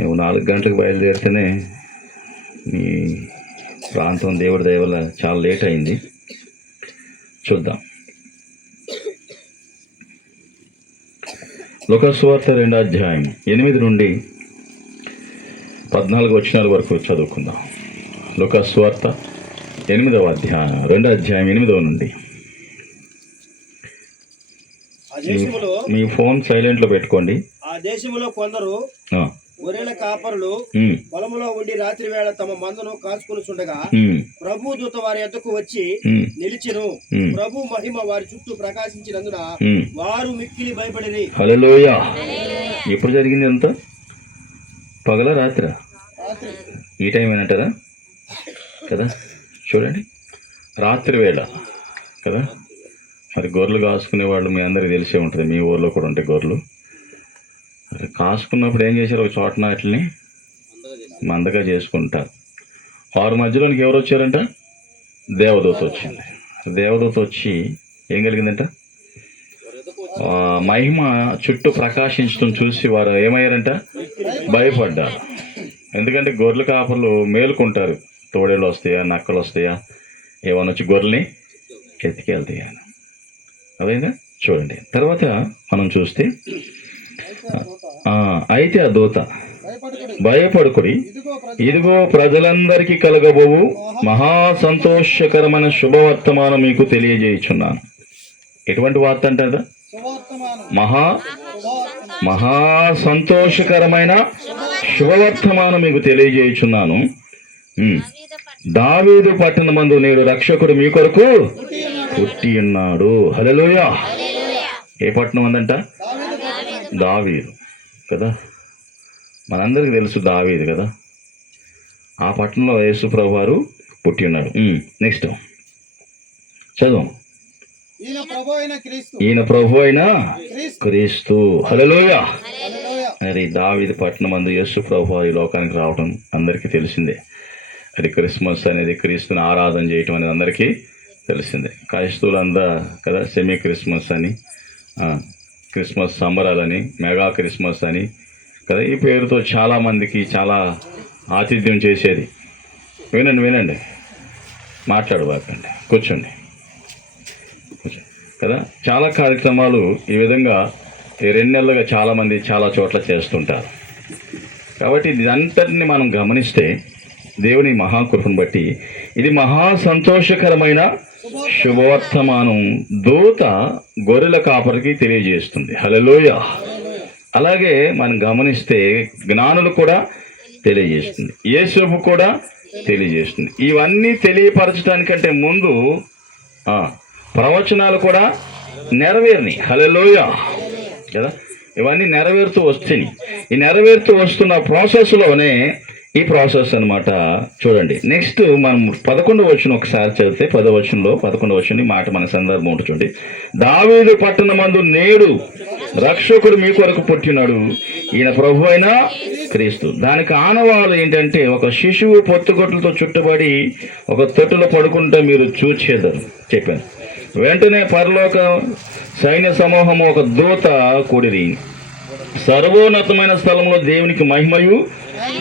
మేము 4 గంటలకు బయలుదేరితేనే మీ ప్రాంతం దేవుడి దయ వల్ల చాలా లేట్ అయింది. చూద్దాం. లూకా సువార్త 2వ అధ్యాయం 8 నుండి 14 వచనాల వరకు చదువుకుందాం. లూకా సువార్త 8వ అధ్యాయం 2వ అధ్యాయం 8 నుండి. మీ ఫోన్ సైలెంట్ లో పెట్టుకోండి. ఆ దేశంలో కొందరు గొర్రెల కాపరులు పొలంలో ఉండి రాత్రి వేళ తమ మందను కాచుకొనుచుండగా ప్రభు దూత వారి యొద్దకు వచ్చి నిలిచెను. ప్రభు మహిమ వారి చుట్టూ ప్రకాశించినందున వారు మిక్కిలి భయపడిరి. హల్లెలూయా. ఎప్పుడు జరిగింది అంత? పగల రాత్రి? ఈ టైం ఏనంటారా కదా? చూడండి, రాత్రి వేళ కదా. మరి గొర్రెలు కాసుకునే వాళ్ళు మీ అందరికీ తెలిసే ఉంటుంది. మీ ఊర్లో కూడా ఉంటాయి గొర్రెలు. కాసుకున్నప్పుడు ఏం చేశారు? ఒక చోట వాటిని మందగా చేసుకుంటారు. వారి మధ్యలోనికి ఎవరు వచ్చారంట? దేవదూత వచ్చింది. దేవదూత వచ్చి ఏం కలిగిందంట? మహిమ చుట్టూ ప్రకాశించడం చూసి వారు ఏమయ్యారంట? భయపడ్డారు. ఎందుకంటే గొర్రెల కాపర్లు మేలుకుంటారు. తోడేళ్ళు వస్తాయా, నక్కలు వస్తాయా, ఏమన్నా వచ్చి గొర్రెల్ని ఎత్తికెళ్తాయా. అదేనా? చూడండి. తర్వాత మనం చూస్తే, అయితే ఆ దూత భయపడుకుడి, ఇదిగో ప్రజలందరికీ కలగబోవు మహా సంతోషకరమైన శుభవర్తమానం మీకు తెలియజేయుచున్నాను. ఎటువంటి వార్త అంటారా? మహా సంతోషకరమైన శుభవర్తమానం మీకు తెలియజేయుచున్నాను. దావీదు పట్టణమందు నేడు రక్షకుడు మీ కొరకు పుట్టి ఉన్నాడు. హల్లెలూయా. ఏ పట్టణం అందంట? దావీదు కదా. మనందరికీ తెలుసు దావీదు కదా. ఆ పట్టణంలో యేసు ప్రభు వారు పుట్టి ఉన్నాడు. నెక్స్ట్ చదువు. ఈయన ప్రభు అయిన క్రీస్తు. హల్లెలూయా. మరి దావీదు పట్టణం అందు యేసు ప్రభు వారు ఈ లోకానికి రావడం అందరికీ తెలిసిందే. అది క్రిస్మస్ అనేది, క్రీస్తుని ఆరాధన చేయటం అనేది అందరికీ తెలిసిందే. క్రైస్తవులంతా కదా సెమీ క్రిస్మస్ అని, క్రిస్మస్ సంబరాలని, మెగా క్రిస్మస్ అని కదా, ఈ పేరుతో చాలామందికి చాలా ఆతిథ్యం చేసేది. వినండి, మాట్లాడబాకండి, కూర్చోండి కదా. చాలా కార్యక్రమాలు ఈ విధంగా ఈ 2 నెలలుగా చాలామంది చాలా చోట్ల చేస్తుంటారు. కాబట్టి ఇదంతటిని మనం గమనిస్తే దేవుని మహాకృపను బట్టి ఇది మహా సంతోషకరమైన శుభవర్తమానం దూత గొర్రెల కాపరికి తెలియజేస్తుంది. హల్లెలూయా. అలాగే మనం గమనిస్తే జ్ఞానులు కూడా తెలియజేస్తుంది, యేసు కూడా తెలియజేస్తుంది. ఇవన్నీ తెలియపరచడానికంటే ముందు ప్రవచనాలు కూడా నెరవేరినాయి. హల్లెలూయా కదా. ఇవన్నీ నెరవేరుతూ వస్తున్నాయి. ఈ నెరవేరుతూ వస్తున్న ప్రాసెస్లోనే ఈ ప్రాసెస్ అనమాట. చూడండి, నెక్స్ట్ మనం 11వ వచనం ఒకసారి చదివితే 11వ వచనం మాట మన సందర్భం ఉంటుంది. చూడండి. దావీదు పట్టణమందు నేడు రక్షకుడు మీ కొరకు పుట్టినాడు, ఈయన ప్రభు అయిన క్రీస్తు. దానికి ఆనవాళ్ళు ఏంటంటే, ఒక శిశువు పొత్తుగొట్లతో చుట్టబడి ఒక తొట్టులో పడుకుంటే మీరు చూచేదారు చెప్పాను. వెంటనే పరలోక సైన్య సమూహము ఒక దూత కూడిరి. సర్వోన్నతమైన స్థలంలో దేవునికి మహిమయు,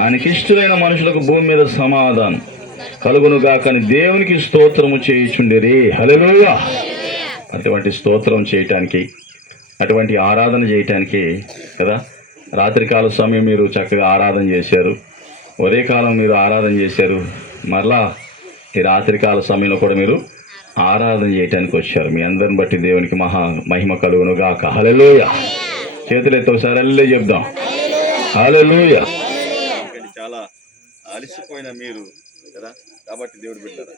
ఆయనకి ఇష్టమైన మనుషులకు భూమి మీద సమాధానం కలుగునుగా కానీ దేవునికి స్తోత్రము చేయుచుండిరి. హల్లెలూయా. అటువంటి స్తోత్రం చేయటానికి, అటువంటి ఆరాధన చేయటానికి కదా. రాత్రికాల సమయం మీరు చక్కగా ఆరాధన చేశారు, ఉదయకాలం మీరు ఆరాధన చేశారు, మరలా ఈ రాత్రికాల సమయంలో కూడా మీరు ఆరాధన చేయటానికి వచ్చారు. మీ అందరిని బట్టి దేవునికి మహిమ కలుగునుగాక. హల్లెలూయా. చేతులెత్తి ఒకసారి అల్లే చెప్దాం. హల్లెలూయా. చాలా అలసిపోయిన మీరు కదా, కాబట్టి దేవుడు పెట్టారు.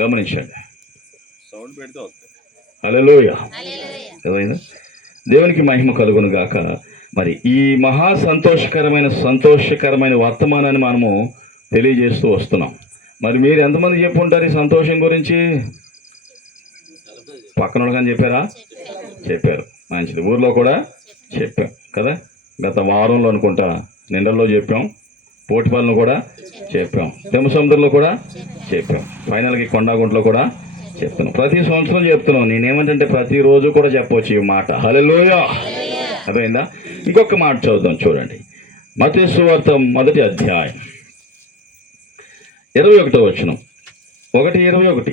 గమనించండి, సౌండ్ పెడితే వస్తుంది. హల్లెలూయా. దేవునికి మహిమ కలుగును గాక. మరి ఈ మహా సంతోషకరమైన వర్తమానాన్ని మనము తెలియజేస్తూ వస్తున్నాం. మరి మీరు ఎంతమంది చెప్పుంటారు ఈ సంతోషం గురించి? పక్కన కానీ చెప్పారా? చెప్పారు. మంచిది. ఊర్లో కూడా చెప్పాం కదా. గత వారంలో అనుకుంటా నిండల్లో చెప్పాం, పోటిపల్లిలో కూడా చెప్పాం, తెమ్మసముద్రంలో కూడా చెప్పాం, ఫైనల్కి కొండాగుంటలో కూడా చెప్తున్నాం. ప్రతి సంవత్సరం చెప్తున్నాం. నేనేమంటే ప్రతిరోజు కూడా చెప్పవచ్చు ఈ మాట. హల్లెలూయా. అర్థమైందా? ఇంకొక మాట చదువుదాం చూడండి. మత్తయి సువార్త 1వ అధ్యాయం 21వ వచనం. 1:21.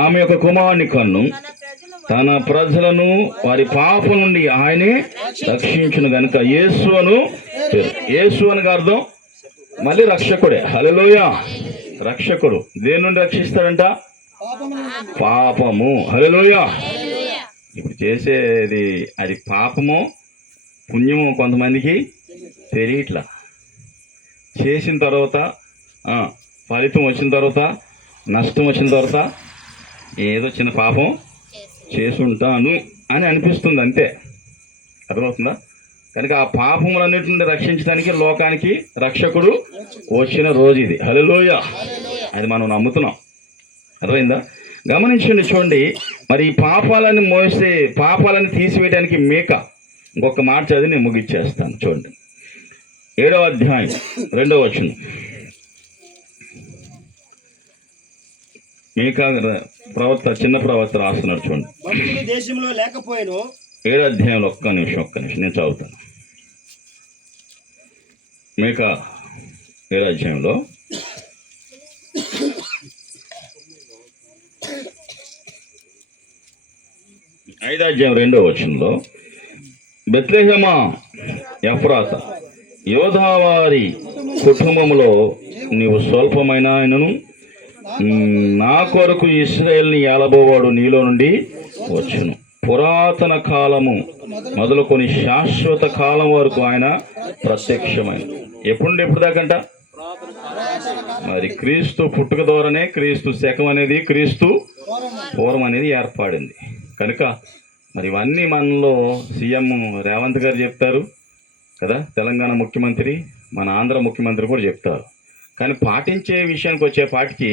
ఆమె యొక్క కుమారుని కన్ను తన ప్రజలను వారి పాపం నుండి ఆయనే రక్షించును గనుక యేసు అనగా అర్థం మళ్ళీ రక్షకుడే. హల్లెలూయా. రక్షకుడు దేని నుండి రక్షిస్తాడంట? పాపము. హల్లెలూయా. ఇప్పుడు చేసేది అది పాపమో పుణ్యమో కొంతమందికి తెలియట్లా. చేసిన తర్వాత ఫలితం వచ్చిన తర్వాత, నష్టం వచ్చిన తర్వాత ఏదో చిన్న పాపం చేసుంటాను అని అనిపిస్తుంది, అంతే. అర్థమవుతుందా? కనుక ఆ పాపములన్నిటి నుండి రక్షించడానికి లోకానికి రక్షకుడు వచ్చిన రోజు ఇది. హల్లెలూయా. అది మనం నమ్ముతున్నాం. అర్థమైందా? గమనించండి, చూడండి. మరి ఈ పాపాలను మోసే, పాపాలను తీసివేయడానికి మేక ఇంకొక మాట చదివి నేను ముగిచ్చేస్తాను. చూడండి, 7వ అధ్యాయం 2వ వచనం. మీకా ప్రవక్త, చిన్న ప్రవక్త రాస్తున్నాడు చూడండి. భక్తులు దేశంలో లేకపోయిను. 7వ అధ్యాయంలో ఒక్క నిమిషం నేను చదువుతాను. మీకా 7వ అధ్యాయంలో 5వ అధ్యాయం 2వ వచనంలో, బెత్లెహేమా ఎఫ్రాతా, యోధావారి కుటుంబములో నీవు స్వల్పమైన ఆయనను, నా కొరకు ఇశ్రాయేలుని ఏలబోవాడు నీలో నుండి వచ్చును. పురాతన కాలము మొదలుకొని శాశ్వత కాలం వరకు ఆయన ప్రత్యక్షమైన. ఎప్పుడు దాకంట? మరి క్రీస్తు పుట్టుక ద్వారానే క్రీస్తు శకం అనేది, క్రీస్తు పూర్వం అనేది ఏర్పడింది. కనుక మరి ఇవన్నీ మనలో సీఎం రేవంత్ గారు చెప్తారు కదా, తెలంగాణ ముఖ్యమంత్రి, మన ఆంధ్ర ముఖ్యమంత్రి కూడా చెప్తారు. కానీ పాటించే విషయానికి వచ్చేపాటికి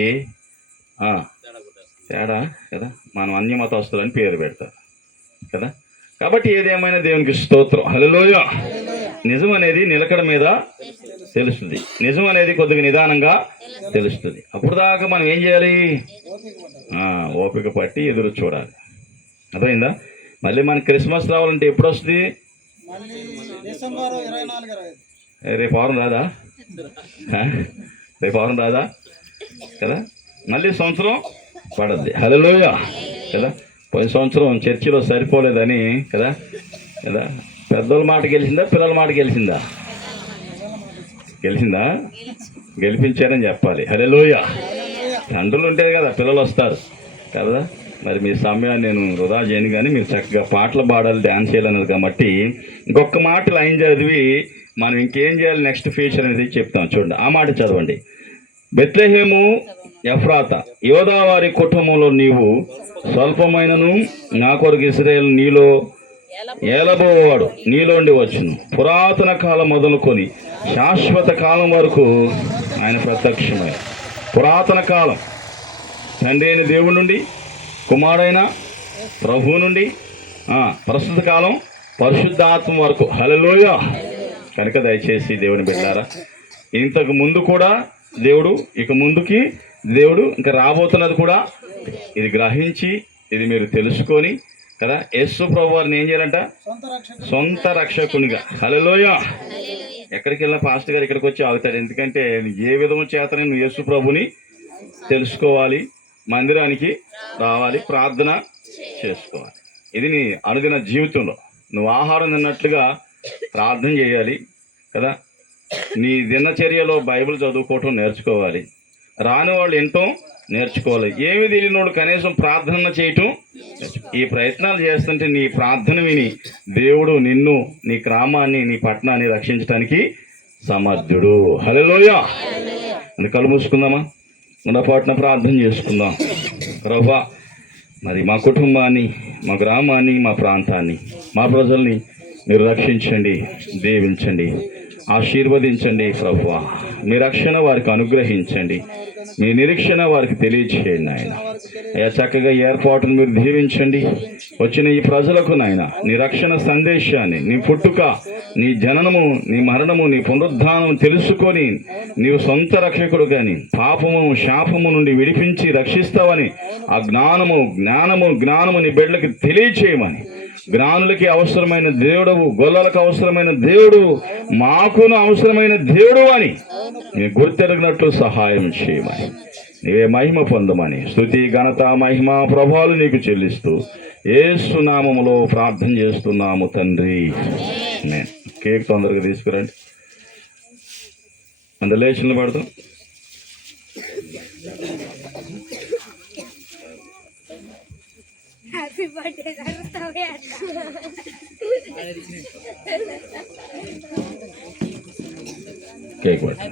తేడా కదా, మనం అన్యమతస్తులని పేరు పెడతారు కదా. కాబట్టి ఏదేమైనా దేవునికి స్తోత్రం. హల్లెలూయా. నిజం అనేది నిలకడ మీద తెలుస్తుంది. నిజం అనేది కొద్దిగా నిదానంగా తెలుస్తుంది. అప్పుడు దాకా మనం ఏం చేయాలి? ఓపిక పట్టి ఎదురు చూడాలి. అర్థమైందా? మళ్ళీ మనకి క్రిస్మస్ రావాలంటే ఎప్పుడు వస్తుంది? రేపు వారం రాదా? రేపు వారం రాదా కదా? మళ్ళీ సంవత్సరం పడద్ది. హల్లెలూయా కదా. పోయిన సంవత్సరం చర్చిలో సరిపోలేదని కదా కదా, పెద్దోళ్ళ మాట గెలిచిందా, పిల్లల మాట గెలిచిందా? గెలిపించారని చెప్పాలి. హల్లెలూయా. తండ్రులు ఉంటే కదా పిల్లలు వస్తారు కదా. మరి మీ సమయాన్ని నేను వృధా చేయను, కానీ మీరు చక్కగా పాటలు పాడాలి, డ్యాన్స్ చేయాలన్నది కాబట్టి ఇంకొక మాట లైన్ చదివి మనం ఇంకేం చేయాలి, నెక్స్ట్ ఫ్యూచర్ అనేది చెప్తాం. చూడండి, ఆ మాట చదవండి. బెత్లెహేము ఎఫ్రాతా, యోధావారి కుటుంబంలో నీవు స్వల్పమైనను, నా కొరకు ఇశ్రాయేలు నీలో ఏలబోవాడు నీలోండి వచ్చును. పురాతన కాలం మొదలుకొని శాశ్వత కాలం వరకు ఆయన ప్రత్యక్షమైన. పురాతన కాలం తండ్రి అయిన దేవుడి నుండి, కుమారుడైన ప్రభువు నుండి, ప్రస్తుత కాలం పరిశుద్ధాత్మ వరకు. హల్లెలూయా. కనుక దయచేసి దేవుని బిడ్డలారా, ఇంతకు ముందు కూడా దేవుడు, ఇక ముందుకి దేవుడు, ఇంకా రాబోతున్నది కూడా ఇది గ్రహించి, ఇది మీరు తెలుసుకొని కదా, యేసు ప్రభు వారిని ఏం చేయాలంట? సొంత రక్షకునిగా. హల్లెలూయా. ఎక్కడికి వెళ్ళినా పాస్టర్ గారు ఇక్కడికి వచ్చి ఆగుతాడు. ఎందుకంటే ఏ విధము చేతనే నువ్వు యేసు ప్రభుని తెలుసుకోవాలి, మందిరానికి రావాలి, ప్రార్థన చేసుకోవాలి. ఇది నీ అనుదిన జీవితంలో నువ్వు ఆహారం తిన్నట్లుగా ప్రార్థన చేయాలి కదా. నీ దినచర్యలో బైబిల్ చదువుకోవటం నేర్చుకోవాలి. రాని వాళ్ళు ఏంటో నేర్చుకోవాలి. ఏమి తెలియనోడు కనీసం ప్రార్థన చేయటం. ఈ ప్రయత్నాలు చేస్తుంటే నీ ప్రార్థన విని దేవుడు నిన్ను, నీ గ్రామాన్ని, నీ పట్టణాన్ని రక్షించడానికి సమర్థుడు. హల్లెలూయా. కళ్ళు మూసుకుందామా? ఉండపాటున ప్రార్థన చేసుకుందాం. ప్రభువా, మరి మా కుటుంబాన్ని, మా గ్రామాన్ని, మా ప్రాంతాన్ని, మా ప్రజల్ని మీరు రక్షించండి, దీవించండి, ఆశీర్వదించండి. ప్రభువా, మీ రక్షణ వారికి అనుగ్రహించండి, మీ నిరీక్షణ వారికి తెలియచేయండి. ఆయన అయ్యా, చక్కగా ఏర్పాటును మీరు దీవించండి. వచ్చిన ఈ ప్రజలకు నాయన నీ రక్షణ సందేశాన్ని, నీ పుట్టుక, నీ జననము, నీ మరణము, నీ పునరుద్ధానం తెలుసుకొని నీవు సొంత రక్షకుడు కానీ పాపము, శాపము నుండి విడిపించి రక్షిస్తావని ఆ జ్ఞానము నీ బిడ్డలకు తెలియచేయమని జ్ఞానులకి అవసరమైన దేవుడవు, గొల్లలకు అవసరమైన దేవుడు, మాకును అవసరమైన దేవుడు అని నీ గుర్తెరిగినట్లు సహాయం చేయమని, నీవే మహిమ పొందమని, స్తుతి ఘనత మహిమ ప్రభావాలు నీకు చెల్లిస్తూ యేసు నామములో ప్రార్థన చేస్తున్నాము తండ్రి. నేను కేక్ తొందరగా తీసుకురండి, అందులో లేచిన పడతాం. హ్యాపీ బర్త్డే కేక్ పట్టు.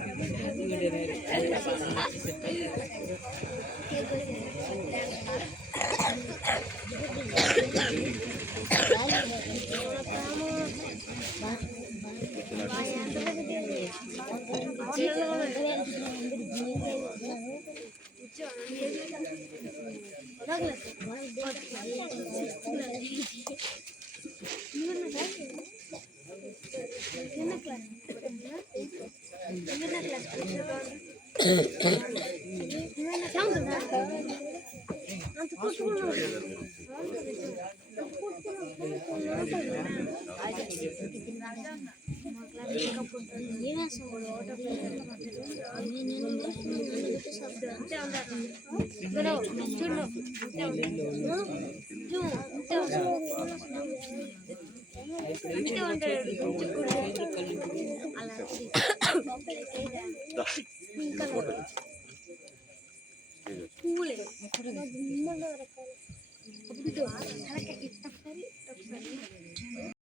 చూడు